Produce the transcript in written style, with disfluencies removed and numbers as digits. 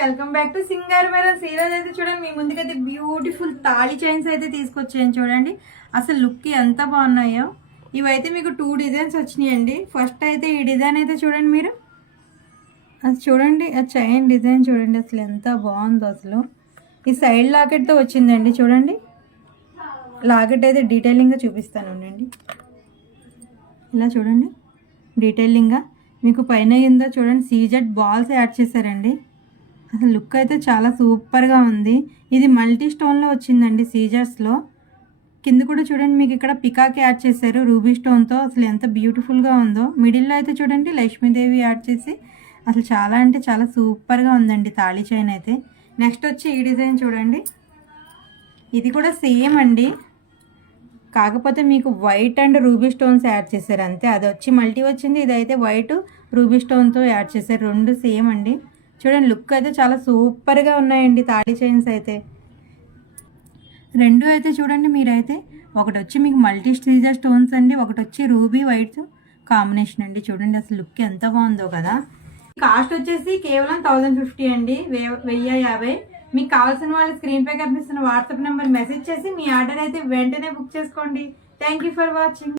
Welcome back to Singar మెరల్స్. ఈ రోజు అయితే చూడండి మీ ముందుకైతే బ్యూటిఫుల్ తాళి చైన్స్ అయితే తీసుకొచ్చాను. చూడండి అసలు లుక్ ఎంత బాగున్నాయో. ఇవైతే మీకు 2 డిజైన్స్ వచ్చినాయండి. ఫస్ట్ అయితే ఈ డిజైన్ అయితే చూడండి మీరు, అది చూడండి ఆ చైన్ డిజైన్ చూడండి అసలు ఎంత బాగుందో. అసలు ఈ సైడ్ లాకెట్తో వచ్చిందండి. చూడండి లాకెట్ అయితే డీటెయిలింగ్గా చూపిస్తాను ఉండండి. ఇలా చూడండి డీటెయిలింగ్గా మీకు పైన కింద చూడండి సీజెడ్ బాల్స్ యాడ్ చేశారండి. అసలు లుక్ అయితే చాలా సూపర్గా ఉంది. ఇది మల్టీ స్టోన్లో వచ్చిందండి సీజర్స్లో. కింద కూడా చూడండి మీకు ఇక్కడ పికాక్ యాడ్ చేశారు రూబీ స్టోన్తో. అసలు ఎంత బ్యూటిఫుల్గా ఉందో. మిడిల్లో అయితే చూడండి లక్ష్మీదేవి యాడ్ చేసి అసలు చాలా అంటే చాలా సూపర్గా ఉందండి తాళి చైన్ అయితే. నెక్స్ట్ వచ్చి ఈ డిజైన్ చూడండి. ఇది కూడా సేమ్ అండి, కాకపోతే మీకు white and ruby stones add చేశారు అంతే. అది వచ్చి మల్టీ వచ్చింది, ఇదైతే వైట్ రూబీ స్టోన్తో యాడ్ చేశారు. రెండు సేమ్ అండి. చూడండి లుక్ అయితే చాలా సూపర్గా ఉన్నాయండి తాళి చైన్స్ అయితే. రెండు అయితే చూడండి మీరైతే, ఒకటి వచ్చి మీకు మల్టీ సీజర్ స్టోన్స్ అండి, ఒకటి వచ్చి రూబీ వైట్ కాంబినేషన్ అండి. చూడండి అసలు లుక్ ఎంత బాగుందో కదా. కాస్ట్ వచ్చేసి కేవలం 1050 అండి, 1050. మీకు కావాల్సిన వాళ్ళు స్క్రీన్ పై కనిపిస్తున్న వాట్సాప్ నెంబర్ మెసేజ్ చేసి మీ ఆర్డర్ అయితే వెంటనే బుక్ చేసుకోండి. Thank you for watching.